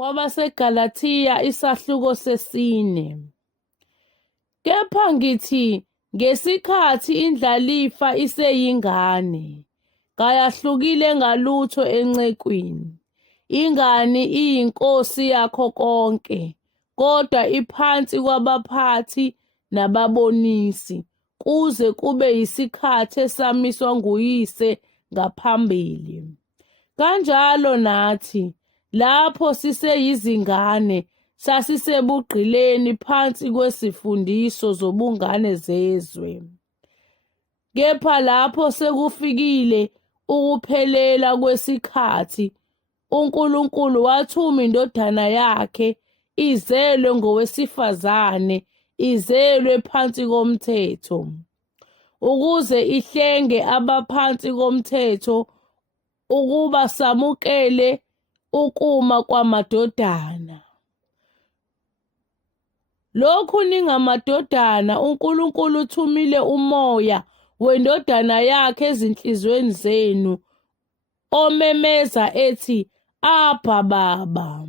KwabaseGalathiya isahluko sesine. Kepha ngithi ngesikhathi indlalifa iseyingane, kayahlukile ngalutho encekwini. Ingane iyinkosi yakho konke, kodwa iphansi kwabaphathi nababonisi, kuze kube yisikhathi esamiswa nguyise ngaphambili. Kanjalo nathi, lapho siseyizingane, sasisebugqileni phansi kwesifundiso zobungane zezwe. Kepha lapho sekufikile ukuphelela kwesikhathi, uNkulunkulu wathuma indodana yakhe, izelwe ngowesifazane, izelwe phansi komthetho, ukuze ihlenge abaphansi komthetho, ukuba samukele ukuma kwamadodana. Lokhu ningamadodana, uNkulunkulu uthumile umoya wendodana yakhe ezinhliziyweni zenu, omemeza ethi, Abba, Baba.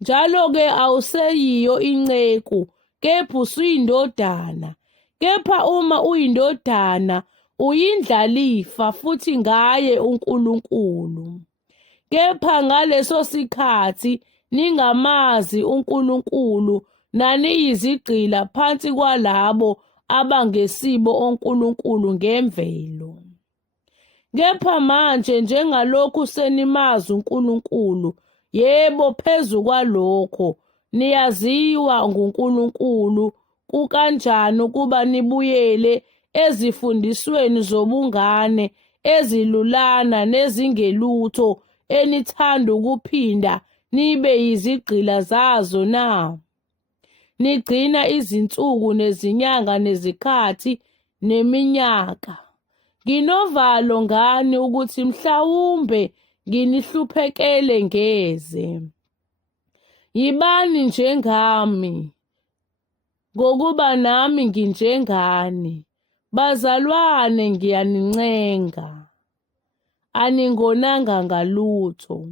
Njalo-ke awuseyiyo inceku, kepha usuyindodana. Kepha uma uyindodana, uyindlalifa futhi ngaye uNkulunkulu. Kepha ngaleso sikhathi ningamazi uNkulunkulu, naniyizigqila phansi kwalabo abangesibo onkulunkulu ngemvelo. Kepha manje njengalokhu senimazi uNkulunkulu, yebo phezu kwalokho, niyaziwa nguNkulunkulu, kukanjani ukuba nibuyele ezifundisweni zobungane ezilulana nezingelutho enithanda ukuphinda nibe yizigqila zazo na? Nigcina izinsuku nezinyanga nezikhathi neminyaka. Nginovalo ngani ukuthi mhlawumbe nginihluphekele ngeze. Yibani njengami, ngokuba nami nginjengani. Bazalwane, ngiyanincenga. Aningonanga ngalutho,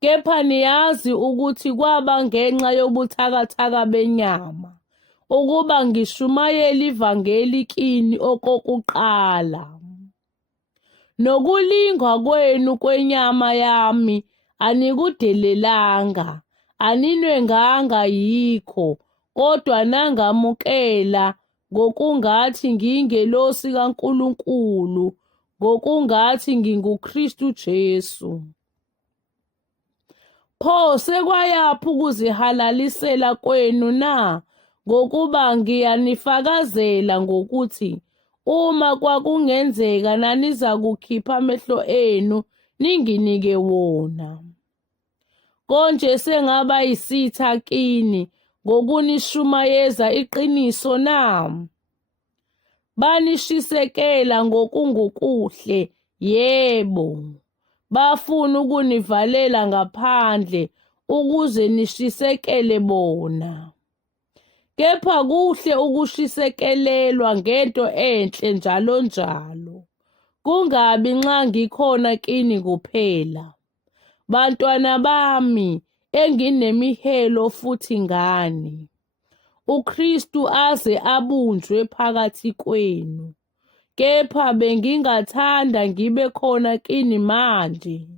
kepha niyazi ukuthi kwaba ngenxa yobuthakathaka benyama, ukuba ngishumayele ivangeli kini okokuqala. Nokulingwa kwenu kwenyama yami anikudelelanga, aninwenganga yikho, kodwa nangamukela ngokungathi ngiyingelosi kaNkulunkulu, ngokungathi nginguKristu Jesu. Pho sekwayaphi ukuzihalalisela kwenu na? Ngokuba ngiyanifakazela ngokuthi, uma kwakungenzeka naniza kukhipha amehlo enu ninginike wona. Konje sengaba yisitha kini ngokunishumayeza iqiniso na? Banishisekela ngokungukuhle, yebo. Bafuna ukunivalela ngaphandle ukuze nishisekele bona. Kepha kuhle ukushisekelelwa ngento enhle njalo njalo. Kungabi nxa ngikhona kini kuphela. Bantwana bami, enginemihelo futhi ngani, uKristu aze abunjwe phakathi kwenu. Kepha bengingathanda ngibe khona kini manje,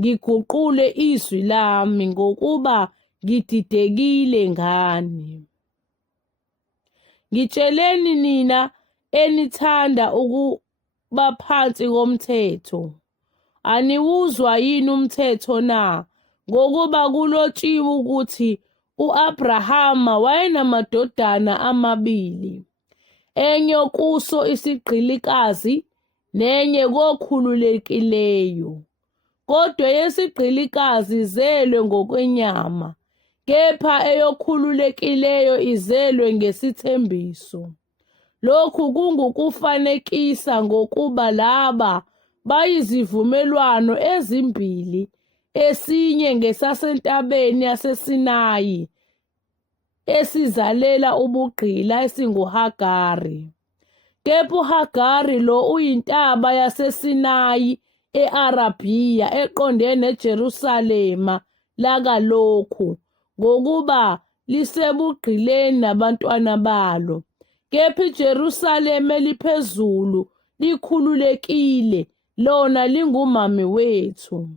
ngiguqule izwi lami ngokuba ngididekile ngani. Ngitsheleni nina enithanda ukuba phansi komthetho, aniwuzwa yini umthetho na? Ngokuba kulotshiwe ukuthi u-Abrahama wayenamadodana amabili, enye kuso isigqilikazi nenye kokhululekileyo. Kodwa yesigqilikazi izelwe ngokwenyama, kepha eyokhululekileyo izelwe ngesithembiso. Lokhu kungukufanekisa ngokuba laba bayizivumelwano ezimbili, esinye ngesasentabeni yaseSinayi, esizalela ubugqila esinguHagari. Kepha uHagari lo uyintaba yaseSinayi e-Arabiya eqonde neJerusalema lakalokhu ngokuba lisebugqileni nabantwana balo, kepha iJerusalema eliphezulu likhululekile, lona lingumame wethu.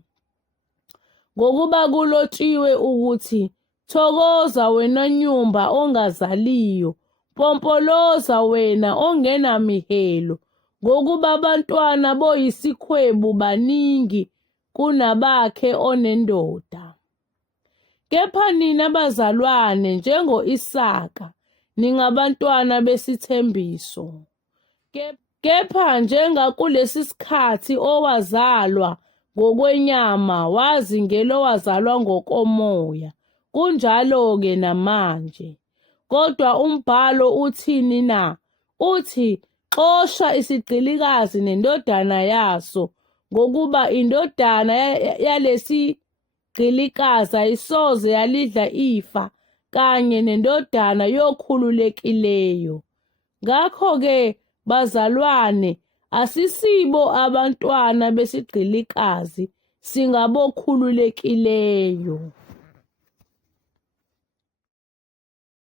Ngokuba kulotshiwe ukuthi, thokoza wena nyumba ongazaliyo, mpompoloza wena ongenamihelo, ngokuba abantwana boyisikhwebu baningi kunabakhe onendoda. Kepha nina bazalwane, njengo-Isaka, ningabantwana besithembiso. Kepha njengakulesi sikhathi owazalwa ngokwenyama wazingela owazalwa ngokomoya, kunjalo-ke namanje. Kodwa umbhalo uthini na? Uthi, xosha isigqilikazi nendodana yaso, ngokuba indodana yalesigqilikazi ayisoze yalidla ifa, kanye nendodana yokhululekileyo. Ngakho-ke, bazalwane, asisibo abantwana besigqilikazi, singabokhululekileyo.